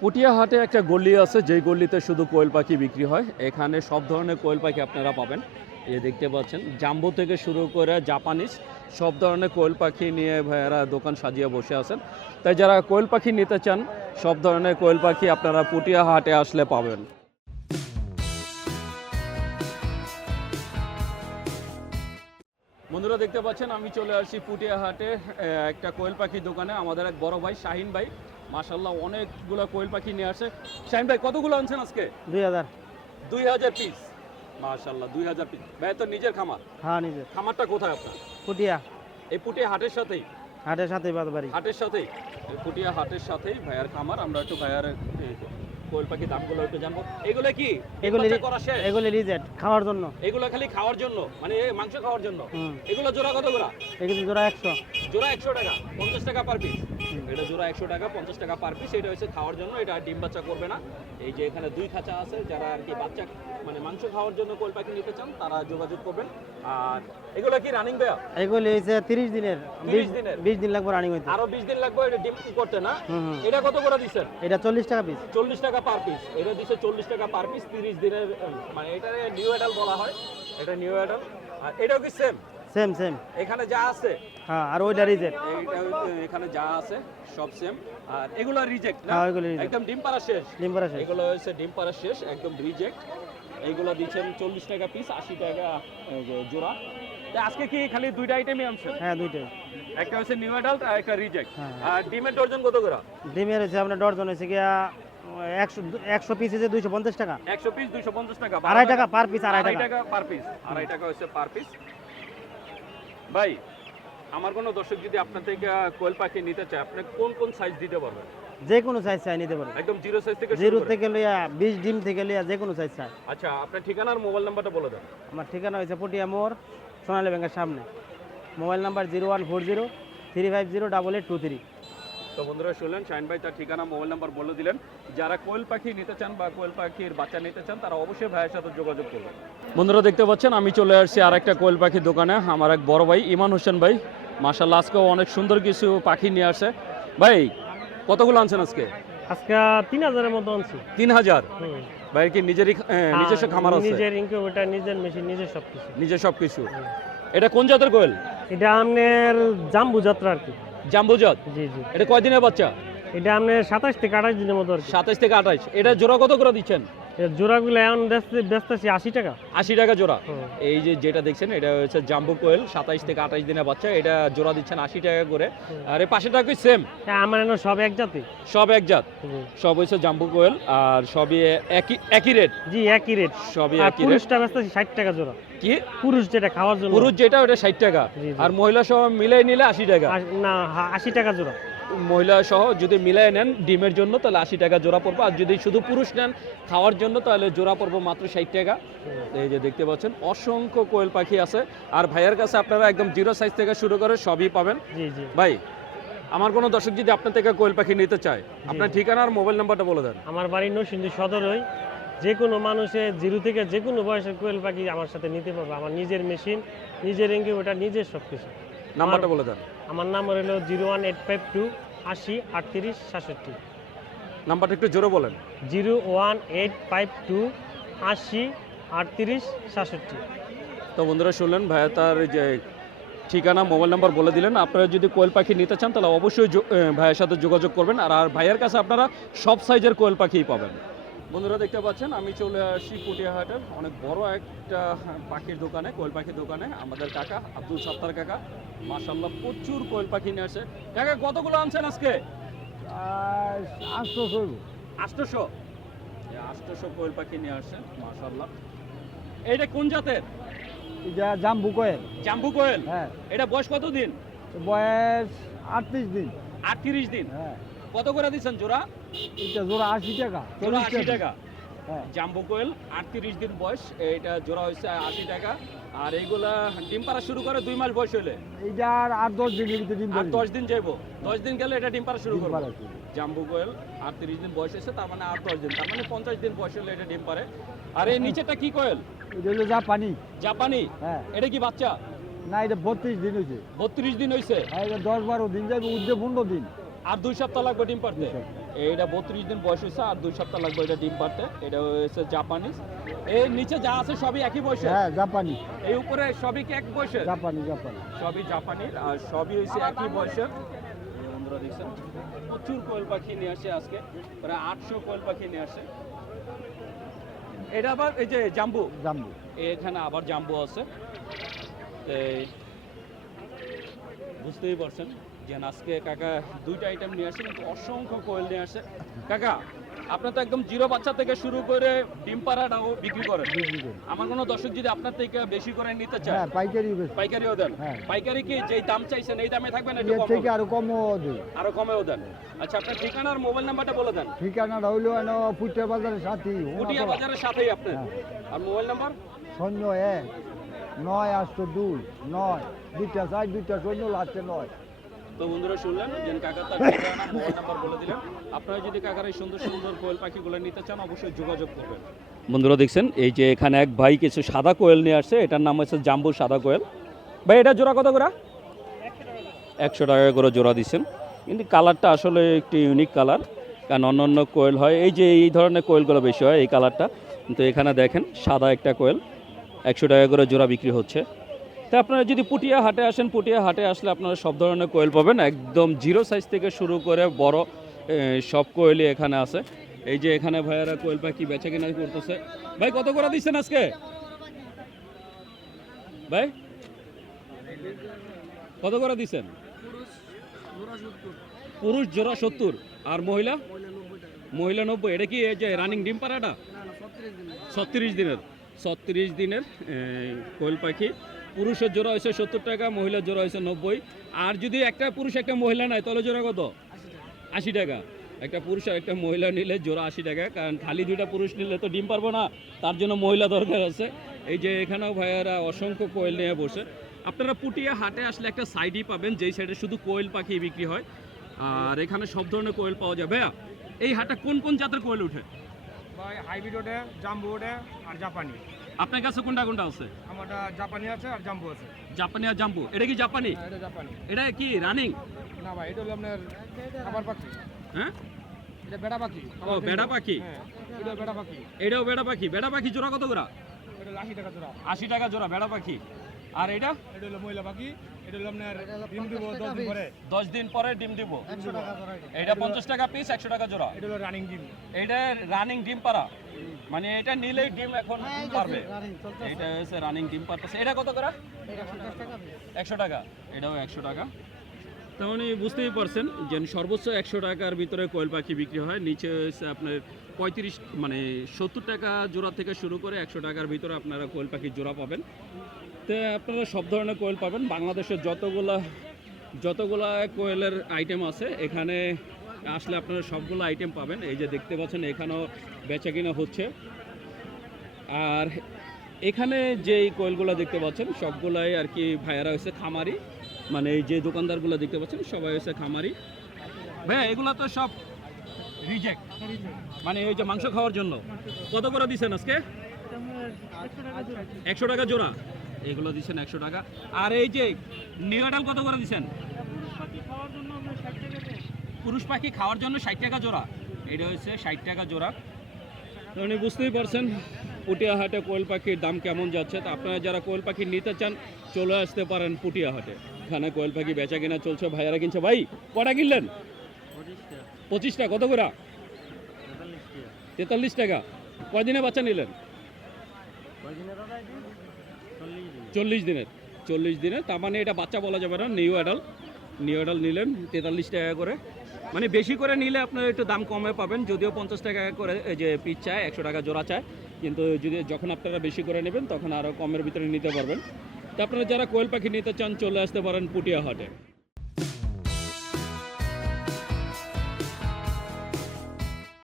পুটিয়া হাটে একটা গলি আছে, যেই গলিতে শুধু কোয়েল পাখি বিক্রি হয়। এখানে সব ধরনের কোয়েল পাখি আপনারা পাবেন। এই দেখতে পাচ্ছেন, জাম্বো থেকে শুরু করে জাপানিজ সব ধরনের কোয়েল পাখি নিয়ে ভাইয়ারা দোকান সাজিয়ে বসে আছেন। তাই যারা কোয়েল পাখি নিতে চান, সব ধরনের কোয়েল পাখি আপনারা পুটিয়া হাটে আসলে পাবেন। বন্ধুরা, দেখতে পাচ্ছেন, আমি চলে আসি পুটিয়া হাটে একটা কোয়েল পাখি দোকানে। আমাদের এক বড় ভাই, শাহিন ভাই মাশাল্লাহ অনেকগুলো কোয়েল পাখি নিয়ে আসে। শাহিন ভাই কতগুলো আনছেন আজকে? দুই হাজার। দুই হাজার পিস মাশাল্লাহ দুই হাজার পিস ভাই তো নিজের খামার? হ্যাঁ নিজে খামারটা কোথায় আপনার? পুটিয়া। এই পুটিয়া হাটের সাথেই? হাটের সাথে বাদ বাড়ি হাটের সাথেই? পুটিয়া হাটের সাথেই ভাইয়ার খামার। আমরা একটু ভাইয়ার কোয়েল পাখি দামগুলো একটু জানব। এগুলো কি? এগুলি করা শেষ? এগুলি রিজেট খাওয়ার জন্য। এগুলো খালি খাওয়ার জন্য? মানে মাংস খাওয়ার জন্য? এগুলো জোড়া কত জোড়া এগুলি জোড়া একশো। জোড়া একশো টাকা পঞ্চাশ টাকা পার পিস এটা জোড়া একশো টাকা পঞ্চাশ টাকা পার পিস এটা হচ্ছে খাওয়ার জন্য এটা ডিম বাচ্চা করবে না। এই যে এখানে দুই খাঁচা আছে যারা আর কি বাচ্চা মানে মাংস খাওয়ার জন্য কোল পাখি নিতে চান তারা যোগাযোগ করবেন। আর এগুলো কি রানিং বেয়া এগুলি হয়েছে তিরিশ দিনের 30 বিশ দিনের? বিশ দিন লাগবে রানিং হইতে। আরও বিশ দিন লাগবে এটা ডিম করতে না? এটা কত করে দিচ্ছেন? এটা চল্লিশ টাকা পিস চল্লিশ টাকা পার পিস এটা দিচ্ছে চল্লিশ টাকা পার পিস তিরিশ দিনের মানে এটা নিউ অ্যাডাল বলা হয়। এটা নিউ অ্যাডাল আর এটাও কি সেম সেম সেম এখানে যা আছে? হ্যাঁ আর ওইটা রিজেট এইটা এখানে যা আছে সব সেম আর এগুলো রিজেক্ট না? হ্যাঁ ওইগুলি একদম ডিম পাড়া শেষ। ডিম পাড়া শেষ। এগুলো হচ্ছে ডিম পাড়া শেষ একদম রিজেক্ট এইগুলো দিচ্ছেন চল্লিশ টাকা পিস আশি টাকা জোড়া। আজকে কি খালি দুইটা আইটেমই আনছেন? হ্যাঁ দুইটাই। একটা হচ্ছে নিউ অ্যাডাল্ট আর একটা রিজেক্ট হ্যাঁ। আর ডিমের ডর্জন কত করে? ডিমের হচ্ছে আপনার ডর্জন হয়েছে গিয়া একশো পিস হচ্ছে দুইশো পঞ্চাশ টাকা। একশো পিস দুইশো পঞ্চাশ টাকা। আড়াই টাকা পার পিস আড়াই টাকা। পার পিস আড়াই টাকা হচ্ছে পার পিস ভাই আমার কোনো দর্শক যদি আপনার থেকে কোয়েল পাখি নিতে চায় আপনি কোন কোন সাইজ দিতে পারবেন? যে কোনো সাইজ চাই নিতে পারবেন। একদম জিরো সাইজ থেকে জিরো থেকে লইয়া বিশ ডিম থেকে লইয়া যে কোনো সাইজ চাই। আচ্ছা আপনার ঠিকানা আর মোবাইল নাম্বারটা বলে দেন। আমার ঠিকানা হয়েছে পটিয়া মোড় সোনালী ব্যাংকের সামনে। Mobile number zero one four zero three five zero double eight two three তো বন্ধুরা শুনলেন শাইন ভাই তার ঠিকানা মোবাইল নাম্বার বলে দিলেন। যারা কোয়েল পাখি নিতে চান বা কোয়েল পাখির বাচ্চা নিতে চান তারা অবশ্যই ভাইয়ের সাথে যোগাযোগ করবেন। বন্ধুরা দেখতে পাচ্ছেন আমি চলে আসছি আর একটা কোয়েল পাখি দোকানে আমার এক বড় ভাই ইমান হোসেন ভাই। মার্শাল্লাহ আজকেও অনেক সুন্দর কিছু পাখি নিয়ে আসে। ভাই কতগুলো আনছেন আজকে? আজকে তিন হাজারের মতো আনছি। তিন হাজার? ভাই কি নিজেরই নিজস্ব খামার আছে? নিজের ইনকিউবেটার নিজের মেশিন নিজের সব কিছু নিজের সব কিছু এটা কোন জাতের কোয়েল? এটা আপনার জাম্বু যাত্রা আর কি। জাম্বু জাত জি জি। এটা কয়দিনের বাচ্চা? এটা আপনার সাতাশ থেকে আঠাশ দিনের মতো আর কি। সাতাইশ থেকে আঠাইশ এটা জোড়া কত করে দিচ্ছেন? জোড়াগুলো এখন বেচতেছি আশি টাকা। আশি টাকা জোড়া। এই যে যেটা দেখছেন এটা হচ্ছে জাম্বু কোয়েল সাতাইশ থেকে আঠাইশ দিনের বাচ্চা। এটা জোড়া দিচ্ছেন আশি টাকা করে। আর এই পাশেটা কি সেম হ্যাঁ আমার এনে সব এক জাতি। সব এক জাত। সব হচ্ছে জাম্বু কোয়েল আর সবই একই একই রেট জি একই রেট সবই একই রেট বেচতেছি ষাট টাকা জোড়া। কি? পুরুষ যেটা খাওয়ার জন্য। পুরুষ যেটা ওটা ষাট টাকা। আর মহিলা সহ মিলাই নিলে আশি টাকা। না আশি টাকা জোড়া। মহিলা সহ যদি মিলাই নেন ডিমের জন্য তাহলে আশি টাকা জোড়া পড়বে। আর যদি শুধু পুরুষ নেন খাওয়ার জন্য তাহলে জোড়া পড়বে মাত্র ষাট টাকা। এই যে দেখতে পাচ্ছেন অসংখ্য কোয়েল পাখি আছে। আর ভাইয়ের কাছে আপনারা একদম জিরো সাইজ থেকে শুরু করে সবই পাবেন। ভাই আমার কোনো দর্শক যদি আপনার থেকে কোয়েল পাখি নিতে চায় আপনার ঠিকানা আর মোবাইল নাম্বারটা বলে দেন। আমার বাড়ি নরসিংদী সদরই যে কোনো মানুষে জিরো থেকে যে কোনো বয়সের কোয়েল পাখি আমার সাথে নিতে পারবে। আমার নিজের মেশিন নিজের ইনকিউবেটার নিজের সব কিছু নাম্বারটা বলে দেন। আমার নাম্বার হলো zero one eight five two আশি আটত্রিশ সাতষট্টি। নাম্বারটা একটু জোরে বলেন। Zero one eight five two আশি আটত্রিশ সাতষট্টি। তো বন্ধুরা শুনলেন ভাইয়া তার যে ঠিকানা মোবাইল নাম্বার বলে দিলেন। আপনারা যদি কোয়েল পাখি নিতে চান তাহলে অবশ্যই ভাইয়ের সাথে যোগাযোগ করবেন। আর আর ভাইয়ের কাছে আপনারা সব সাইজের কোয়েল পাখিই পাবেন। বন্ধুরা দেখতে পাচ্ছেন আমি চলে আসি পুটিয়াহাটের অনেক বড় একটা পাখির দোকানে কোয়েল পাখির দোকানে আমাদের কাকা আব্দুল সত্তার কাকা। মাশাল্লাহ প্রচুর কোয়েল পাখি নিয়ে আসে। কাকা কতগুলো আনছেন আজকে? আষ্টশো আষ্টশো কোয়েল পাখি নিয়ে আসছেন মাশাল্লাহ এইটা কোন জাতের? এটা জাম্বু কয়েল। জাম্বু কোয়েল? হ্যাঁ। এটা বয়স কত দিন বয়স আটত্রিশ দিন। আটত্রিশ দিন। হ্যাঁ। কত করে দিচ্ছেন জোড়া? এটা জোড়া আশি টাকা জোড়া আশি টাকা। হ্যাঁ। জাম্বু কোয়েল আটত্রিশ দিন বয়স এটা জোড়া হচ্ছে আশি টাকা। আর এইগুলা ডিম পাড়া শুরু করে দুই মাস বয়স হলে এইটা আর আট দশ ভিতরে ডিম আর দশ দিন যাইবো। দশ দিন গেলে এটা ডিম পাড়া শুরু করবে। জাম্বু কোয়েল আটত্রিশ দিন বয়স হয়েছে তার মানে আর দশ দিন। তার মানে পঞ্চাশ দিন বয়স হলে এটা ডিম পারে আর এই নিচেটা কি কোয়েল? এটা হলো জাপানি। জাপানি? হ্যাঁ। এটা কি বাচ্চা? না এটা বত্রিশ দিন হয়েছে। বত্রিশ দিন হয়েছে এটা দশ বারো দিন যাবে উঠবে পনেরো দিন। আর দুই সপ্তাহ লাগবে ডিম পারতে। এইটা বত্রিশ দিন বয়স হয়েছে আর দুই সপ্তাহ লাগবে এটা ডিম পারতে এটা হয়েছে জাপানিজ। এর নিচে যা আছে সবই একই বয়সে হ্যাঁ জাপানি। এই উপরে সবই কি এক বয়সের? জাপানি জাপানি। সবই জাপানির আর সবই হয়েছে একই বয়সের। বন্ধুরা দেখছেন প্রচুর কোয়েল পাখি নিয়ে আসে আজকে। প্রায় আটশো কোয়েল পাখি নিয়ে আসে। এটা আবার এই যে জাম্বু। জাম্বু। এখানে আবার জাম্বু আছে। এই বুঝতেই পারছেন। যে আজকে কাকা দুইটা আইটেম নিয়ে আসে কিন্তু অসংখ্য কোয়েল নিয়ে আসে। কাকা আপনি তো একদম জিরো বাচ্চা থেকে শুরু করে ডিম পাড়াটাও বিক্রি করেন। আমার কোনো দর্শক যদি আপনার থেকে বেশি করে নিতে চায় হ্যাঁ পাইকারি পাইকারিও দেন। হ্যাঁ। পাইকারি কি যেই দাম চাইছেন এই দামে থাকবেন এর কম থেকে আরও কমও দেয় আরও কমেও দেন। আচ্ছা আপনার ঠিকানার মোবাইল নাম্বারটা বলে দেন। ঠিকানাটা হইল এন ফুটে বাজারের সাথী। পুটিয়া বাজারের সাথেই আপনার হ্যাঁ। আর মোবাইল নাম্বার? শূন্য এক নয় আটশো দুই নয় দুইটা চার দুইটা শূন্য লাস্টে নয়। তো বন্ধুরা শুনলেন যে তার মোবাইল নাম্বার বলে দিলেন। আপনারা যদি কাকার এই সুন্দর সুন্দর কোয়েল পাখিগুলো নিতে চান, অবশ্যই যোগাযোগ করবেন। বন্ধুরা দেখছেন, এই যে এখানে এক ভাই কিছু সাদা কোয়েল নিয়ে আসছে, এটার নাম হচ্ছে জাম্বু সাদা কোয়েল। ভাই, এটা জোড়া কত করে? একশো টাকা করে জোড়া দিচ্ছেন। কিন্তু কালারটা আসলে একটি ইউনিক কালার, কারণ অন্য অন্য কোয়েল হয়। এই যে এই ধরনের কোয়েলগুলো বেশি হয়, এই কালারটা। কিন্তু এখানে দেখেন, সাদা একটা কোয়েল, একশো টাকা করে জোড়া বিক্রি হচ্ছে। তা আপনারা যদি পুটিয়া হাটে আসেন পুটিয়া হাটে আসলে আপনারা সব ধরনের কোয়েল পাবেন। একদম জিরো সাইজ থেকে শুরু করে বড় সব কোয়েলই এখানে আছে। এই যে এখানে ভাইয়ারা কোয়েল পাখি বেচা কেনা করতেছে। ভাই কত করে দিচ্ছেন আজকে? ভাই কত করে দিচ্ছেন? পুরুষ জোড়া সত্তর। আর মহিলা? মহিলা নব্বই। এটা কি এই যে রানিং ডিম পাড়াটা? ছত্রিশ দিনের। ছত্রিশ দিনের। কোয়েল পাখি। পুরুষের জোড়া হয়েছে সত্তর টাকা, মহিলার জোড়া হয়েছে নব্বই। আর যদি একটা পুরুষ, একটা মহিলা নেয়, তাহলে জোড়া কত? আশি টাকা। একটা পুরুষ আর একটা মহিলা নিলে জোড়া আশি টাকা, কারণ খালি দুইটা পুরুষ নিলে তো ডিম পারব না, তার জন্য মহিলা দরকার আছে। এই যে এখানেও ভাইয়ারা অসংখ্য কোয়েল নিয়ে বসে। আপনারা পুটিয়া হাটে আসলে একটা সাইডই পাবেন, যেই সাইডে শুধু কোয়েল পাখি বিক্রি হয়। আর এখানে সব ধরনের কোয়েল পাওয়া যাবে এই হাটে কোন কোন জাতের কোয়েল উঠে? হাইব্রিড ওঠে জাম্বু ওঠে আর জাপানি। আপনার কাছে কোনটা কোনটা আছে? আমারটা জাপানি আছে আর জাম্বু আছে। জাপানি আর জাম্বু। এটা কি জাপানি? হ্যাঁ, এটা জাপানি। এটা কি রানিং না ভাই এটা হলো আপনার খাবার পাখি। হ্যাঁ? এটা বেড়া পাখি। ও বেড়া পাখি? হ্যাঁ এটা বেড়া পাখি। এটাও বেড়া পাখি। বেড়া পাখি জোড়া কত করে? এটা হলো আশি টাকা জোড়া। আশি টাকা জোড়া বেড়া পাখি। আর এটা? এটা হলো মহিলা পাখি। এটা হলো আপনার ডিম দিব দশ দিন পরে। দশ দিন পরে ডিম দিব। একশো টাকা জোড়া এটা। পঞ্চাশ টাকা পিস একশো টাকা জোড়া। এটা হলো রানিং ডিম। এটা রানিং ডিম পাড়া। মানে এটা নিলেই ডিম এখন পারবে। এটা হচ্ছে রানিং ডিম পারতেছে। এটা কত করে? একশো টাকা। এটাও একশো টাকা। তার মানে বুঝতেই পারছেন যে সর্বোচ্চ একশো টাকার ভিতরে কোয়েল পাখি বিক্রি হয়। নিচে হচ্ছে আপনার পঁয়ত্রিশ মানে সত্তর টাকা জোড়া থেকে শুরু করে একশো টাকার ভিতরে আপনারা কোয়েল পাখির জোড়া পাবেন। তো আপনারা সব ধরনের কোয়েল পাবেন। বাংলাদেশের যতগুলা যতগুলা কোয়েলের আইটেম আছে এখানে আসলে আপনারা সবগুলো আইটেম পাবেন। এই যে দেখতে পাচ্ছেন, এখানেও বেচা কিনা হচ্ছে। আর এখানে যেই কোয়েলগুলো দেখতে পাচ্ছেন, সবগুলাই আর কি ভাইয়ারা হয়েছে খামারি। মানে এই যে দোকানদারগুলো দেখতে পাচ্ছেন, সবাই হয়েছে খামারি। ভাইয়া, এগুলো তো সব রিজেক্ট মানে ওই যে মাংস খাওয়ার জন্য। কত করে দিচ্ছেন আজকে? একশো টাকা জোড়া। এগুলো দিচ্ছেন একশো টাকা। আর এই যে নিগাডাল কত করে দিচ্ছেন পুরুষ পাখি খাওয়ার জন্য ষাট টাকা জোড়া। এটা হচ্ছে ষাট টাকা জোড়া। তো উনি বুঝতেই পারছেন, পুটিয়াহাটে কোয়েল পাখির দাম কেমন যাচ্ছে। তা আপনারা যারা কোয়েল পাখি নিতে চান, চলে আসতে পারেন পুটিয়াহাটে। এখানে কোয়েল পাখি বেচা কিনা চলছে, ভাইয়ারা কিনছে। ভাই, কটা কিনলেন? পঁচিশটা কত করে? তেতাল্লিশ টাকা। কয়দিনে বাচ্চা নিলেন? চল্লিশ দিনের। চল্লিশ দিনের। তার মানে এটা বাচ্চা বলা যাবে না, নিউ অ্যাডাল নিউ অ্যাডাল নিলেন তেতাল্লিশ টাকা করে। মানে বেশি করে নিলে আপনার একটু দাম কমে পাবেন, যদিও পঞ্চাশ টাকা করে যে পিস চায়, একশো টাকা জোড়া চায়। কিন্তু যদি যখন আপনারা বেশি করে নেবেন, তখন আরও কমের ভিতরে নিতে পারবেন। তো আপনারা যারা কোয়েল পাখি নিতে চান, চলে আসতে পারেন পুটিয়া হাটে